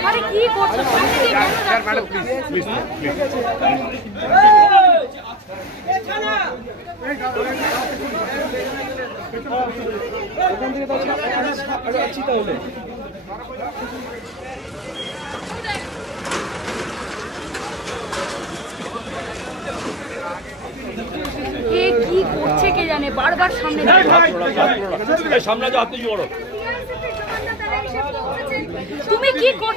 আরে কি করছো সামনে দিয়ে কেন যাচ্ছো? ম্যাডাম প্লিজ প্লিজ প্লিজ আসে কে জানে বারবার সামনে সামনে যাও আপনি করো তুমি কি কর